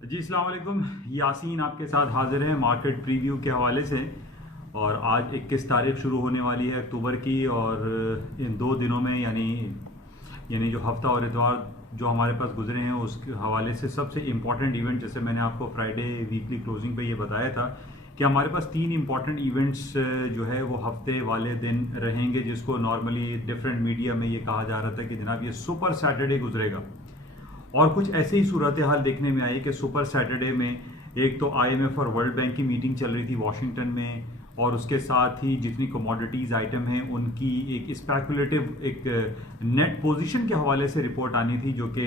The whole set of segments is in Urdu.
جی السلام علیکم، یاسین آپ کے ساتھ حاضر ہیں مارکیٹ پریویو کے حوالے سے۔ اور آج 21 تاریخ شروع ہونے والی ہے اکتوبر کی، اور ان 2 دنوں میں یعنی جو ہفتہ اور اتوار جو ہمارے پاس گزرے ہیں اس کے حوالے سے سب سے امپورٹنٹ ایونٹ، جیسے میں نے آپ کو فرائیڈے ویکلی کلوزنگ پہ یہ بتایا تھا کہ ہمارے پاس 3 امپورٹنٹ ایونٹس جو ہے وہ ہفتے والے دن رہیں گے، جس کو نارملی ڈفرینٹ میڈیا میں یہ کہا جا رہا تھا کہ جناب یہ سپر سیٹرڈے گزرے گا۔ اور کچھ ایسے ہی صورتحال دیکھنے میں آئی کہ سپر سیٹرڈے میں ایک تو آئی ایم ایف اور ورلڈ بینک کی میٹنگ چل رہی تھی واشنگٹن میں، اور اس کے ساتھ ہی جتنی کموڈیٹیز آئٹم ہیں ان کی ایک اسپیکولیٹو ایک نیٹ پوزیشن کے حوالے سے رپورٹ آنی تھی، جو کہ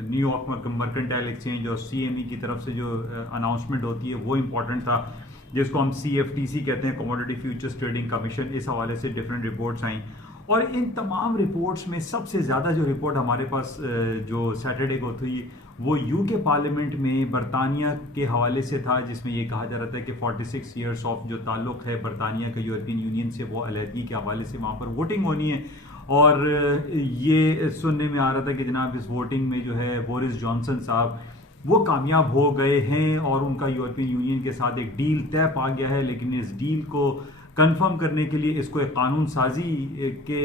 نیو یارک مرکنٹائل ایکسچینج اور سی ایم ای کی طرف سے جو اناؤنسمنٹ ہوتی ہے وہ امپورٹنٹ تھا، جس کو ہم سی ایف ٹی سی کہتے ہیں، کموڈیٹی فیوچرز ٹریڈنگ کمیشن۔ اس حوالے سے ڈفرینٹ رپورٹس آئیں، اور ان تمام رپورٹس میں سب سے زیادہ جو رپورٹ ہمارے پاس جو سیٹرڈے کو تھی وہ یو کے پارلیمنٹ میں برطانیہ کے حوالے سے تھا، جس میں یہ کہا جا رہا تھا کہ 46 ایئرس آف جو تعلق ہے برطانیہ کا یورپین یونین سے، وہ علیحدگی کے حوالے سے وہاں پر ووٹنگ ہونی ہے۔ اور یہ سننے میں آ رہا تھا کہ جناب اس ووٹنگ میں جو ہے بورس جانسن صاحب وہ کامیاب ہو گئے ہیں، اور ان کا یورپین یونین کے ساتھ ایک ڈیل طے پا گیا ہے، لیکن اس ڈیل کو کنفرم کرنے کے لیے اس کو ایک قانون سازی کے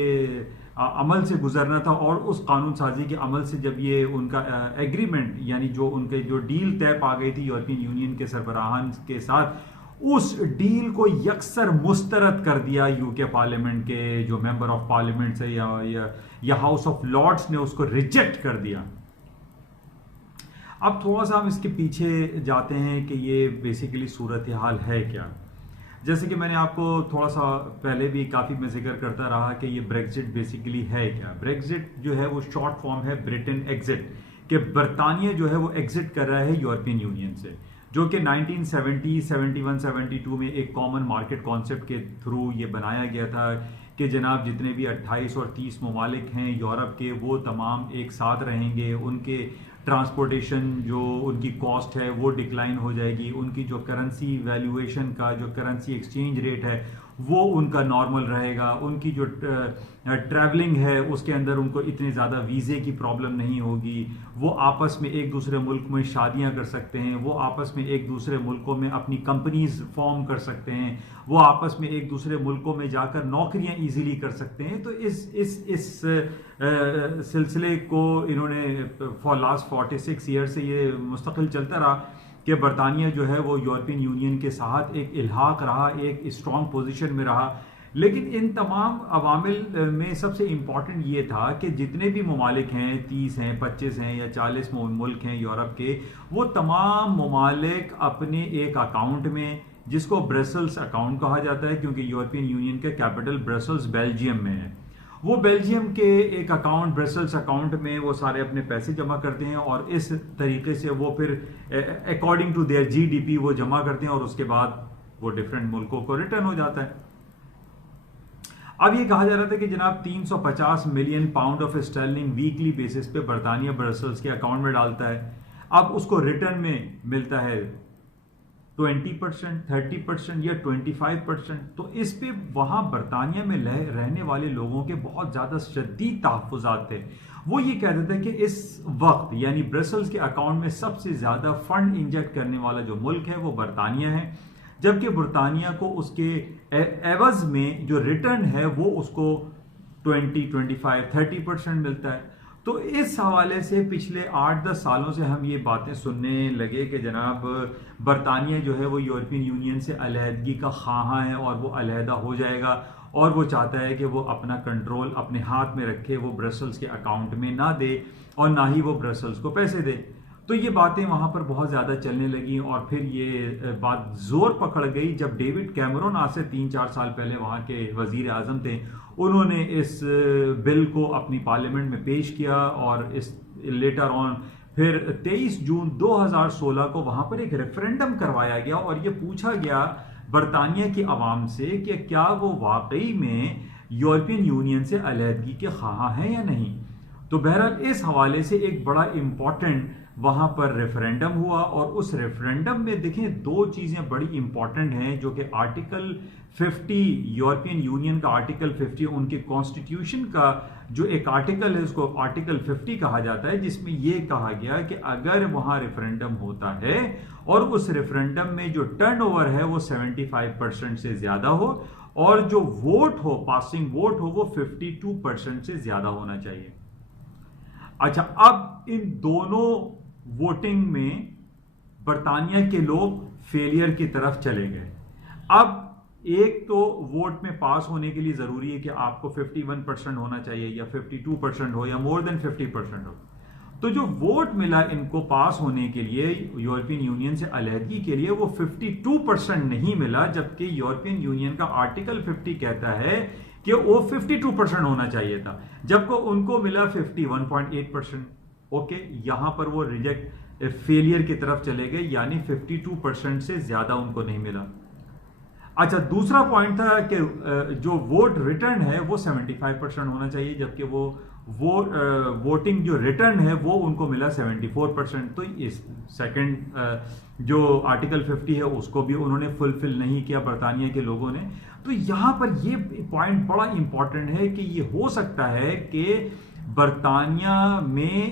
عمل سے گزرنا تھا، اور اس قانون سازی کے عمل سے جب یہ ان کا ایگریمنٹ یعنی جو ان کے جو ڈیل طے پا گئی تھی یورپین یونین کے سربراہان کے ساتھ، اس ڈیل کو یکسر مسترد کر دیا یو کے پارلیمنٹ کے جو ممبر آف پارلیمنٹ ہے یا ہاؤس آف لارڈس نے اس کو ریجیکٹ کر دیا۔ اب تھوڑا سا ہم اس کے پیچھے جاتے ہیں کہ یہ بیسیکلی صورتحال ہے کیا۔ جیسے کہ میں نے آپ کو تھوڑا سا پہلے بھی کافی میں ذکر کرتا رہا کہ یہ بریگزٹ بیسیکلی ہے کیا۔ بریگزٹ جو ہے وہ شارٹ فارم ہے برٹن ایگزٹ، کہ برطانیہ جو ہے وہ ایگزٹ کر رہا ہے یورپین یونین سے، جو کہ 1970 71 72 میں ایک کامن مارکیٹ کانسیپٹ کے تھرو یہ بنایا گیا تھا کہ جناب جتنے بھی 28 اور 30 ممالک ہیں یورپ کے، وہ تمام ایک ساتھ رہیں گے، ان کے ٹرانسپورٹیشن جو ان کی کاسٹ ہے وہ ڈکلائن ہو جائے گی، ان کی جو کرنسی ویلیویشن کا جو کرنسی ایکسچینج ریٹ ہے وہ ان کا نارمل رہے گا، ان کی جو ٹریولنگ ہے اس کے اندر ان کو اتنے زیادہ ویزے کی پرابلم نہیں ہوگی، وہ آپس میں ایک دوسرے ملک میں شادیاں کر سکتے ہیں، وہ آپس میں ایک دوسرے ملکوں میں اپنی کمپنیز فارم کر سکتے ہیں، وہ آپس میں ایک دوسرے ملکوں میں جا کر نوکریاں ایزیلی کر سکتے ہیں۔ تو اس سلسلے کو انہوں نے فار لاسٹ 46 ایئر سے یہ مستقل چلتا رہا کہ برطانیہ جو ہے وہ یورپین یونین کے ساتھ ایک الحاق رہا، ایک اسٹرانگ پوزیشن میں رہا۔ لیکن ان تمام عوامل میں سب سے امپورٹنٹ یہ تھا کہ جتنے بھی ممالک ہیں، 30 ہیں، 25 ہیں یا 40 ملک ہیں یورپ کے، وہ تمام ممالک اپنے ایک اکاؤنٹ میں، جس کو برسلز اکاؤنٹ کہا جاتا ہے کیونکہ یورپین یونین کے کیپٹل برسلز بیلجیم میں ہے، وہ بیلجیم کے ایک اکاؤنٹ برسلز اکاؤنٹ میں وہ سارے اپنے پیسے جمع کرتے ہیں، اور اس طریقے سے وہ پھر according to their G D P وہ جمع کرتے ہیں، اور اس کے بعد وہ ڈفرینٹ ملکوں کو ریٹرن ہو جاتا ہے۔ اب یہ کہا جا رہا تھا کہ جناب 350 million pound of Stirling weekly basis پہ برطانیہ برسلز کے اکاؤنٹ میں ڈالتا ہے، اب اس کو ریٹرن میں ملتا ہے 20%، 30% یا 25%۔ تو اس پہ وہاں برطانیہ میں رہنے والے لوگوں کے بہت زیادہ شدید تحفظات تھے۔ وہ یہ کہتے تھے کہ اس وقت یعنی برسلز کے اکاؤنٹ میں سب سے زیادہ فنڈ انجیکٹ کرنے والا جو ملک ہے وہ برطانیہ ہے، جبکہ برطانیہ کو اس کے عوض میں جو ریٹرن ہے وہ اس کو 20، 25، 30% ملتا ہے۔ تو اس حوالے سے پچھلے 8-10 سالوں سے ہم یہ باتیں سننے لگے کہ جناب برطانیہ جو ہے وہ یورپین یونین سے علیحدگی کا خواہاں ہے، اور وہ علیحدہ ہو جائے گا، اور وہ چاہتا ہے کہ وہ اپنا کنٹرول اپنے ہاتھ میں رکھے، وہ برسلز کے اکاؤنٹ میں نہ دے اور نہ ہی وہ برسلز کو پیسے دے۔ تو یہ باتیں وہاں پر بہت زیادہ چلنے لگیں، اور پھر یہ بات زور پکڑ گئی جب ڈیوڈ کیمرون آج سے 3-4 سال پہلے وہاں کے وزیر اعظم تھے، انہوں نے اس بل کو اپنی پارلیمنٹ میں پیش کیا، اور اس لیٹر آن پھر 23 جون 2016 کو وہاں پر ایک ریفرینڈم کروایا گیا، اور یہ پوچھا گیا برطانیہ کی عوام سے کہ کیا وہ واقعی میں یورپین یونین سے علیحدگی کے خواہاں ہیں یا نہیں۔ تو بہرحال اس حوالے سے ایک بڑا امپورٹنٹ وہاں پر ریفرینڈم ہوا، اور اس ریفرینڈم میں دیکھیں دو چیزیں بڑی امپورٹنٹ ہیں جو کہ آرٹیکل 50 یورپین یونین کا آرٹیکل 50 ان کے کانسٹیٹیوشن کا جو ایک آرٹیکل ہے اس کو آرٹیکل 50 کہا جاتا ہے، جس میں یہ کہا گیا کہ اگر وہاں ریفرینڈم ہوتا ہے اور اس ریفرینڈم میں جو ٹرن اوور ہے وہ 75% سے زیادہ ہو اور جو ووٹ ہو پاسنگ ووٹ ہو وہ 52% سے زیادہ ہونا چاہیے۔ اچھا، اب ان دونوں ووٹنگ میں برطانیہ کے لوگ فیلئر کی طرف چلے گئے۔ اب ایک تو ووٹ میں پاس ہونے کے لیے ضروری ہے کہ آپ کو 51% ہونا چاہیے یا 52% ہو یا مور دین 50% ہو۔ تو جو ووٹ ملا ان کو پاس ہونے کے لیے یورپین یونین سے علیحدگی کے لیے وہ 52% نہیں ملا، جبکہ یورپین یونین کا آرٹیکل 50 کہتا ہے کہ وہ 52% ہونا چاہیے تھا، جبکہ ان کو ملا 51.8%۔ اوکے، یہاں پر وہ ریجیکٹ فیلئر کی طرف چلے گئے، یعنی 52% سے زیادہ ان کو نہیں ملا۔ اچھا، دوسرا پوائنٹ تھا کہ جو ووٹ ریٹرن ہے وہ 75% ہونا چاہیے، جبکہ وہ ووٹنگ جو ریٹرن ہے وہ ان کو ملا 74%۔ تو اس سیکنڈ جو آرٹیکل 50 ہے اس کو بھی انہوں نے فلفل نہیں کیا برطانیہ کے لوگوں نے۔ تو یہاں پر یہ پوائنٹ بڑا امپورٹنٹ ہے کہ یہ ہو سکتا ہے کہ برطانیہ میں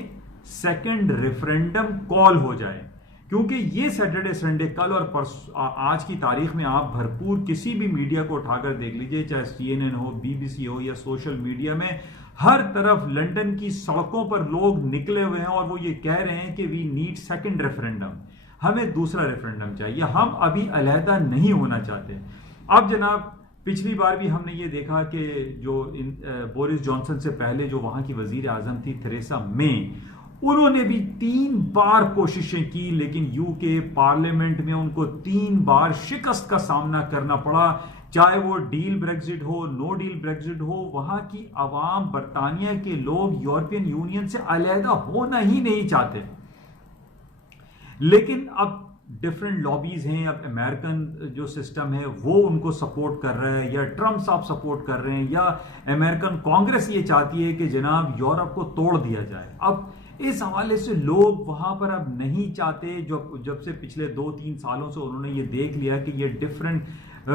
سیکنڈ ریفرینڈم کال ہو جائے، کیونکہ یہ سیٹرڈے سنڈے کل اور آج کی تاریخ میں آپ بھرپور کسی بھی میڈیا کو اٹھا کر دیکھ لیجئے، چاہے CNN ہو، BBC ہو یا سوشل میڈیا میں، ہر طرف لندن کی سڑکوں پر لوگ نکلے ہوئے ہیں اور وہ یہ کہہ رہے ہیں کہ وی نیڈ سیکنڈ ریفرینڈم، ہمیں دوسرا ریفرینڈم چاہیے، ہم ابھی علیحدہ نہیں ہونا چاہتے۔ اب جناب پچھلی بار بھی ہم نے یہ دیکھا کہ جو بورس جانسن سے پہلے جو وہاں کی وزیر اعظم تھی تھریسا مے، انہوں نے بھی 3 بار کوششیں کی، لیکن UK پارلیمنٹ میں ان کو 3 بار شکست کا سامنا کرنا پڑا، چاہے وہ ڈیل بریگزٹ ہو، نو ڈیل بریگزٹ ہو۔ وہاں کی عوام، برطانیہ کے لوگ یورپین یونین سے علیحدہ ہونا ہی نہیں چاہتے، لیکن اب ڈفرینٹ لابیز ہیں، اب امریکن جو سسٹم ہے وہ ان کو سپورٹ کر رہا ہے، یا ٹرمپ صاحب سپورٹ کر رہے ہیں، یا امریکن کانگریس یہ چاہتی ہے کہ جناب یورپ کو توڑ دیا جائے۔ اب اس حوالے سے لوگ وہاں پر اب نہیں چاہتے، جب سے پچھلے 2-3 سالوں سے انہوں نے یہ دیکھ لیا کہ یہ ڈفرینٹ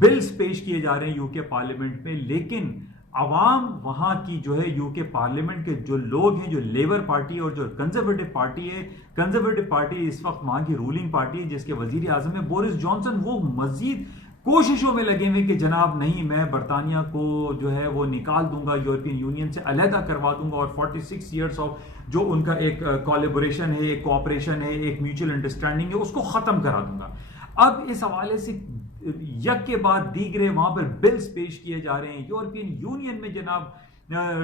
بلز پیش کیے جا رہے ہیں UK پارلیمنٹ میں، لیکن عوام وہاں کی جو ہے UK پارلیمنٹ کے جو لوگ ہیں، جو لیبر پارٹی اور جو کنزرویٹو پارٹی ہے، کنزرویٹو پارٹی اس وقت وہاں کی رولنگ پارٹی ہے جس کے وزیر اعظم ہے بورس جانسن، وہ مزید کوششوں میں لگے ہوئے کہ جناب نہیں، میں برطانیہ کو جو ہے وہ نکال دوں گا، یورپین یونین سے علیحدہ کروا دوں گا، اور 46 ایئرس آف جو ان کا ایک کولیبوریشن ہے، ایک کوآپریشن ہے، ایک میوچل انڈرسٹینڈنگ ہے، اس کو ختم کرا دوں گا۔ اب اس حوالے سے یک کے بعد دیگرے وہاں پر بلز پیش کیے جا رہے ہیں، یورپین یونین میں جناب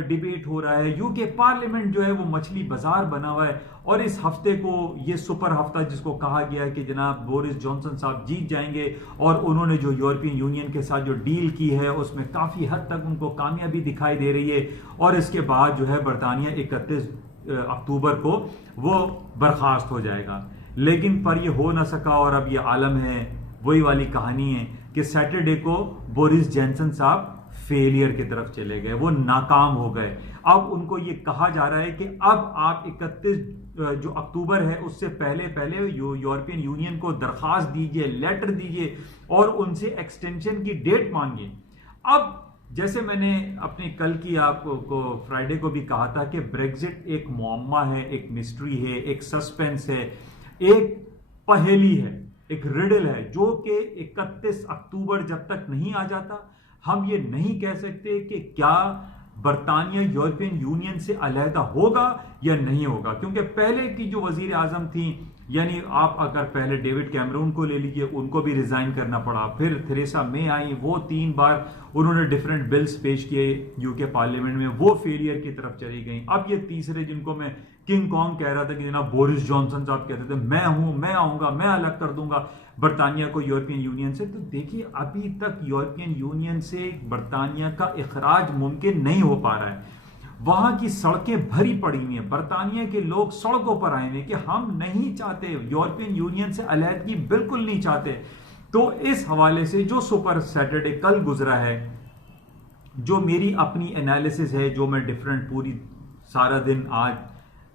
ڈیبیٹ ہو رہا ہے، UK پارلیمنٹ جو ہے وہ مچھلی بازار بنا ہوا ہے، اور اس ہفتے کو یہ سپر ہفتہ جس کو کہا گیا ہے کہ جناب بورس جانسن صاحب جیت جائیں گے، اور انہوں نے جو یورپین یونین کے ساتھ جو ڈیل کی ہے اس میں کافی حد تک ان کو کامیابی دکھائی دے رہی ہے، اور اس کے بعد جو ہے برطانیہ 31 اکتوبر کو وہ برخاست ہو جائے گا۔ لیکن پر یہ ہو نہ سکا، اور اب یہ عالم ہے، وہی والی کہانی ہے کہ سیٹرڈے کو بورس جانسن صاحب فیلئر کی طرف چلے گئے، وہ ناکام ہو گئے۔ اب ان کو یہ کہا جا رہا ہے کہ اب آپ 31 جو اکتوبر ہے اس سے پہلے یورپین یونین کو درخواست دیجئے، لیٹر دیجئے، اور ان سے ایکسٹینشن کی ڈیٹ مانگیے۔ اب جیسے میں نے اپنی کل کی آپ کو فرائیڈے کو بھی کہا تھا کہ بریگزٹ ایک معمہ ہے، ایک مسٹری ہے، ایک سسپینس ہے، ایک پہیلی ہے، ایک ریڈل ہے، جو کہ 31 اکتوبر جب تک نہیں آ جاتا ہم یہ نہیں کہہ سکتے کہ کیا برطانیہ یورپین یونین سے علیحدہ ہوگا یا نہیں ہوگا، کیونکہ پہلے کی جو وزیر اعظم تھیں، یعنی آپ اگر پہلے ڈیوڈ کیمرون کو لے لیجئے، ان کو بھی ریزائن کرنا پڑا، پھر تھریسا مے آئیں، وہ 3 بار انہوں نے ڈیفرنٹ بلز پیش کیے UK پارلیمنٹ میں، وہ فیلئر کی طرف چلی گئیں۔ اب یہ تیسرے جن کو میں کنگ کانگ کہہ رہا تھا کہ جناب بورس جانسن صاحب کہتے تھے میں ہوں، میں آؤں گا، میں الگ کر دوں گا برطانیہ کو یورپین یونین سے، تو دیکھیے ابھی تک یورپین یونین سے برطانیہ کا اخراج ممکن نہیں ہو پا رہا ہے۔ وہاں کی سڑکیں بھری پڑی ہوئی ہیں، برطانیہ کے لوگ سڑکوں پر آئے ہیں کہ ہم نہیں چاہتے، یورپین یونین سے علیحدگی بالکل نہیں چاہتے۔ تو اس حوالے سے جو سپر سیٹرڈے کل گزرا ہے، جو میری اپنی انالیسس ہے، جو میں ڈیفرنٹ پوری سارا دن آج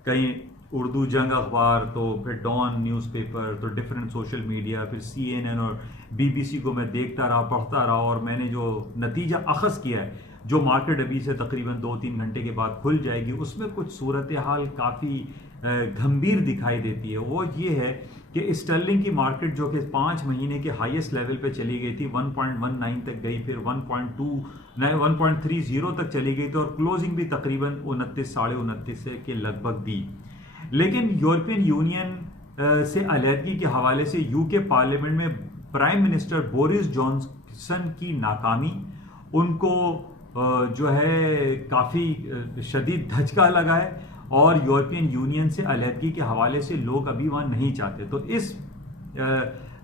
کہیں اردو جنگ اخبار، تو پھر ڈان نیوز پیپر، تو ڈفرینٹ سوشل میڈیا، پھر CNN اور BBC کو میں دیکھتا رہا، پڑھتا رہا، اور میں نے جو نتیجہ اخذ کیا ہے، جو مارکیٹ ابھی سے تقریباً 2-3 گھنٹے کے بعد کھل جائے گی، اس میں کچھ صورتحال کافی گھمبیر دکھائی دیتی ہے۔ وہ یہ ہے کہ اسٹرلنگ کی مارکیٹ جو کہ 5 مہینے کے ہائیسٹ لیول پہ چلی گئی تھی، 1.19 تک گئی، پھر 1.30 تک چلی گئی تھی، اور کلوزنگ بھی تقریباً 29-29.5 کے لگ بھگ دی۔ لیکن یورپین یونین سے علیحدگی کے حوالے سے UK پارلیمنٹ میں پرائم منسٹر بورس جانسن کی ناکامی ان کو جو ہے کافی شدید دھچکا لگا ہے، اور یورپین یونین سے علیحدگی کے حوالے سے لوگ ابھی وہاں نہیں چاہتے۔ تو اس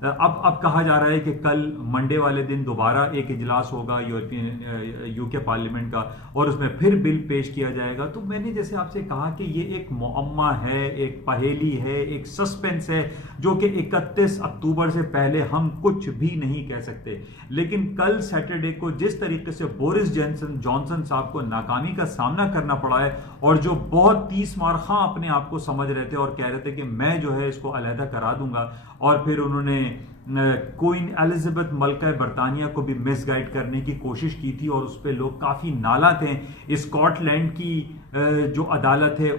اب کہا جا رہا ہے کہ کل منڈے والے دن دوبارہ ایک اجلاس ہوگا UK پارلیمنٹ کا، اور اس میں پھر بل پیش کیا جائے گا۔ تو میں نے جیسے آپ سے کہا کہ یہ ایک معمہ ہے، ایک پہیلی ہے، ایک سسپینس ہے، جو کہ 31 اکتوبر سے پہلے ہم کچھ بھی نہیں کہہ سکتے۔ لیکن کل سیٹرڈے کو جس طریقے سے بورس جانسن صاحب کو ناکامی کا سامنا کرنا پڑا ہے، اور جو بہت 30 مار خاں اپنے آپ کو سمجھ رہے تھے اور کہہ رہے تھے کہ میں جو ہے اس کو علیحدہ کرا دوں گا، اور پھر انہوں نے کوئین ایلزابتھ ملکہ برطانیہ کو بھی مس گائیڈ کرنے کی کوشش کی تھی، اور اس پہ لوگ کافی نالا تھے۔ اسکاٹ لینڈ کی جو عدالت ہے،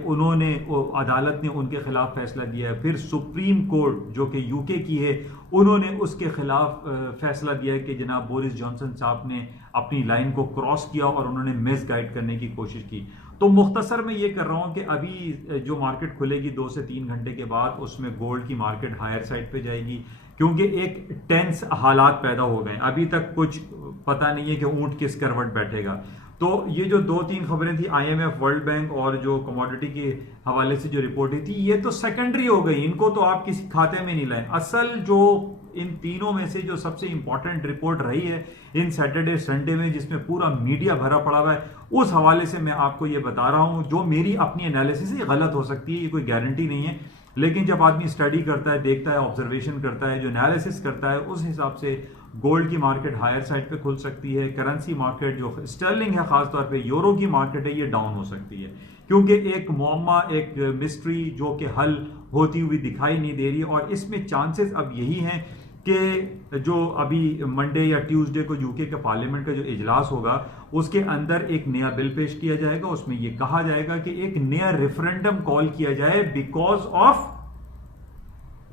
عدالت نے ان کے خلاف فیصلہ دیا ہے، پھر سپریم کورٹ جو کہ UK کی ہے، انہوں نے اس کے خلاف فیصلہ دیا ہے کہ جناب بورس جانسن صاحب نے اپنی لائن کو کراس کیا اور انہوں نے مس گائیڈ کرنے کی کوشش کی۔ تو مختصر میں یہ کر رہا ہوں کہ ابھی جو مارکیٹ کھلے گی 2 سے 3 گھنٹے کے بعد، اس میں گولڈ کی مارکیٹ ہائر سائڈ پہ جائے گی، کیونکہ ایک ٹینس حالات پیدا ہو گئے۔ ابھی تک کچھ پتہ نہیں ہے کہ اونٹ کس کروٹ بیٹھے گا۔ تو یہ جو 2-3 خبریں تھیں، IMF، ورلڈ بینک اور جو کموڈٹی کے حوالے سے جو رپورٹیں تھی، یہ تو سیکنڈری ہو گئی، ان کو تو آپ کسی کھاتے میں نہیں لائیں۔ اصل جو ان تینوں میں سے جو سب سے امپورٹنٹ رپورٹ رہی ہے ان سیٹرڈے سنڈے میں، جس میں پورا میڈیا بھرا پڑا ہوا ہے، اس حوالے سے میں آپ کو یہ بتا رہا ہوں، جو میری اپنی انالیسس ہی غلط ہو سکتی ہے، یہ کوئی گارنٹی نہیں ہے، لیکن جب آدمی اسٹڈی کرتا ہے، دیکھتا ہے، آبزرویشن کرتا ہے، جو انالیسس کرتا ہے، اس حساب سے گولڈ کی مارکیٹ ہائر سائڈ پہ کھل سکتی ہے۔ کرنسی مارکیٹ جو اسٹرلنگ ہے، خاص طور پہ یورو کی مارکیٹ ہے، یہ ڈاؤن ہو سکتی ہے، کیونکہ ایک معمہ، ایک مسٹری جو کہ حل ہوتی ہوئی دکھائی نہیں دے رہی ہے، اور اس میں چانسز اب یہی ہیں کہ جو ابھی منڈے یا ٹیوزڈے کو UK کے پارلیمنٹ کا جو اجلاس ہوگا، اس کے اندر ایک نیا بل پیش کیا جائے گا۔ اس میں یہ کہا جائے گا کہ ایک نیا ریفرنڈم کال کیا جائے بیکاز آف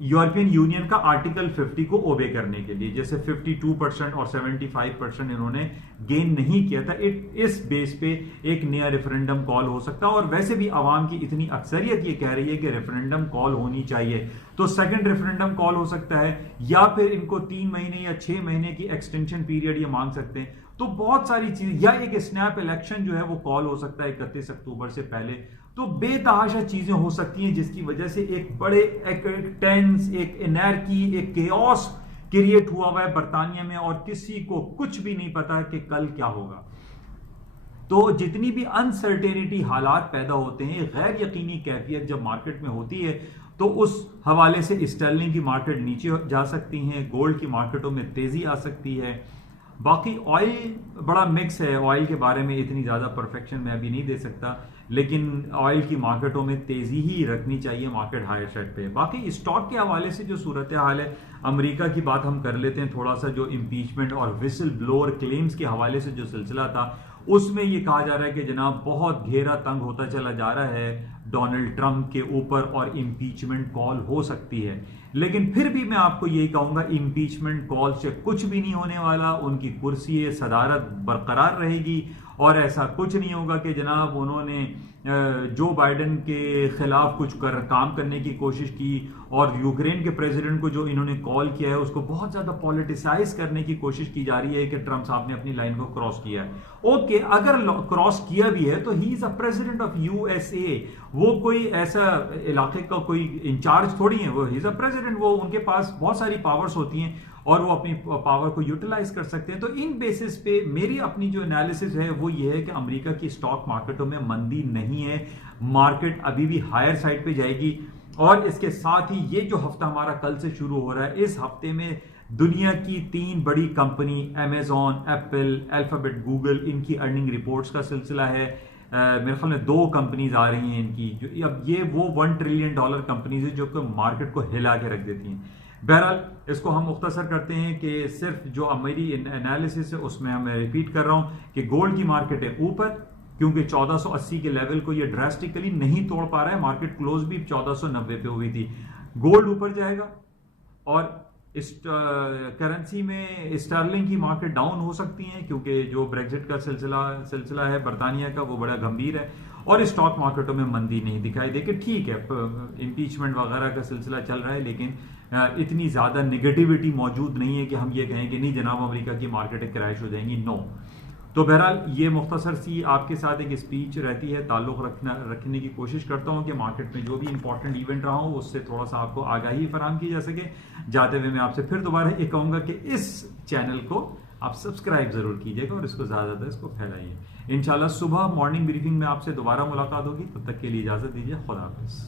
یورپین یونین کا آرٹیکل 50 کو اوبے کرنے کے لیے، جیسے 52% اور 75% انہوں نے گین نہیں کیا تھا، اس بیس پہ ایک نیا ریفرنڈم کال ہو سکتا ہے۔ اور ویسے بھی عوام کی اتنی اکثریت یہ کہہ رہی ہے کہ ریفرنڈم کال ہونی چاہیے، تو سیکنڈ ریفرنڈم کال ہو سکتا ہے، یا پھر ان کو 3 مہینے یا 6 مہینے کی ایکسٹینشن پیریڈ یہ مانگ سکتے ہیں۔ تو بہت ساری چیزیں، یا ایک اسنیپ الیکشن جو ہے وہ کال ہو سکتا ہے 31 اکتوبر سے پہلے۔ تو بے تحاشا چیزیں ہو سکتی ہیں، جس کی وجہ سے ایک بڑے ایک ٹینس، ایک انارکی، ایک کیوس کریٹ ہوا ہوا ہے برطانیہ میں، اور کسی کو کچھ بھی نہیں پتا کہ کل کیا ہوگا۔ تو جتنی بھی انسرٹینٹی حالات پیدا ہوتے ہیں، غیر یقینی کیفیت جب مارکیٹ میں ہوتی ہے، تو اس حوالے سے اسٹرلنگ کی مارکیٹ نیچے جا سکتی ہیں، گولڈ کی مارکیٹوں میں تیزی آ سکتی ہے۔ باقی آئل بڑا مکس ہے، آئل کے بارے میں اتنی زیادہ پرفیکشن میں ابھی نہیں دے سکتا، لیکن آئل کی مارکیٹوں میں تیزی ہی رکھنی چاہیے مارکیٹ ہائر سائڈ پہ۔ باقی اسٹاک کے حوالے سے جو صورتحال ہے، امریکہ کی بات ہم کر لیتے ہیں تھوڑا سا۔ جو امپیچمنٹ اور وسل بلور کلیمز کے حوالے سے جو سلسلہ تھا، اس میں یہ کہا جا رہا ہے کہ جناب بہت گھیرا تنگ ہوتا چلا جا رہا ہے ڈونلڈ ٹرمپ کے اوپر، اور امپیچمنٹ کال ہو سکتی ہے۔ لیکن پھر بھی میں آپ کو یہی کہوں گا، امپیچمنٹ کال سے کچھ بھی نہیں ہونے والا، ان کی کرسی صدارت برقرار رہے گی، اور ایسا کچھ نہیں ہوگا کہ جناب انہوں نے جو بائیڈن کے خلاف کچھ کام کرنے کی کوشش کی، اور یوکرین کے پریزیڈنٹ کو جو انہوں نے کال کیا ہے اس کو بہت زیادہ پولیٹیسائز کرنے کی کوشش کی جا رہی ہے کہ ٹرمپ صاحب نے اپنی لائن کو کراس کیا ہے۔ اوکے، اگر کراس کیا بھی ہے تو ہی از اے پریزیڈنٹ آف USA، وہ کوئی ایسا علاقے کا کوئی انچارج تھوڑی ہے، وہ ہی از اے پریزیڈنٹ، وہ ان کے پاس بہت ساری پاورز ہوتی ہیں، اور وہ اپنی پاور کو یوٹیلائز کر سکتے ہیں۔ تو ان بیسس پہ میری اپنی جو انالیسس ہے وہ یہ ہے کہ امریکہ کی اسٹاک مارکیٹوں میں مندی نہیں ہے، مارکیٹ ابھی بھی ہائر سائڈ پہ جائے گی۔ اور اس کے ساتھ ہی یہ جو ہفتہ ہمارا کل سے شروع ہو رہا ہے، اس ہفتے میں دنیا کی 3 بڑی company, Amazon, Apple, Alphabet, Google, ان کی ارننگ رپورٹس کا سلسلہ ہے۔ میرے خیال میں 2 کمپنیز آ رہی ہیں ان کی، جو اب یہ وہ $1 ٹریلین کمپنیز ہیں جو کہ مارکیٹ کو ہلا کے رکھ دیتی ہیں۔ بہرحال اس کو ہم مختصر کرتے ہیں کہ صرف جو میری انالیسس ہے اس میں میں ریپیٹ کر رہا ہوں کہ گولڈ کی مارکیٹ ہے اوپر، کیونکہ 1480 کے لیول کو یہ ڈراسٹکلی نہیں توڑ پا رہا ہے، مارکیٹ کلوز بھی 1490 پہ ہوئی تھی۔ گولڈ اوپر جائے گا اور اس کرنسی میں اسٹرلنگ کی مارکیٹ ڈاؤن ہو سکتی ہیں، کیونکہ جو بریگزٹ کا سلسلہ ہے برطانیہ کا وہ بڑا گمبھیر ہے، اور اسٹاک مارکیٹوں میں مندی نہیں دکھائی دے کہ ٹھیک ہے امپیچمنٹ وغیرہ کا سلسلہ چل رہا ہے، لیکن اتنی زیادہ نگیٹیوٹی موجود نہیں ہے کہ ہم یہ کہیں کہ نہیں جناب امریکہ کی مارکیٹیں کریش ہو جائیں گی، نو۔ تو بہرحال یہ مختصر سی آپ کے ساتھ ایک اسپیچ رہتی ہے، تعلق رکھنے کی کوشش کرتا ہوں کہ مارکیٹ میں جو بھی امپورٹنٹ ایونٹ رہا ہوں اس سے تھوڑا سا آپ کو آگاہی فراہم کی جا سکے۔ جاتے ہوئے میں آپ سے پھر دوبارہ یہ کہوں گا کہ اس چینل کو آپ سبسکرائب ضرور کیجیے گا اور اس کو زیادہ تر اس کو پھیلائیے۔ انشاءاللہ صبح مارننگ بریفنگ میں آپ سے دوبارہ ملاقات ہوگی، تب تک کے لیے اجازت دیجیے، خدا حافظ۔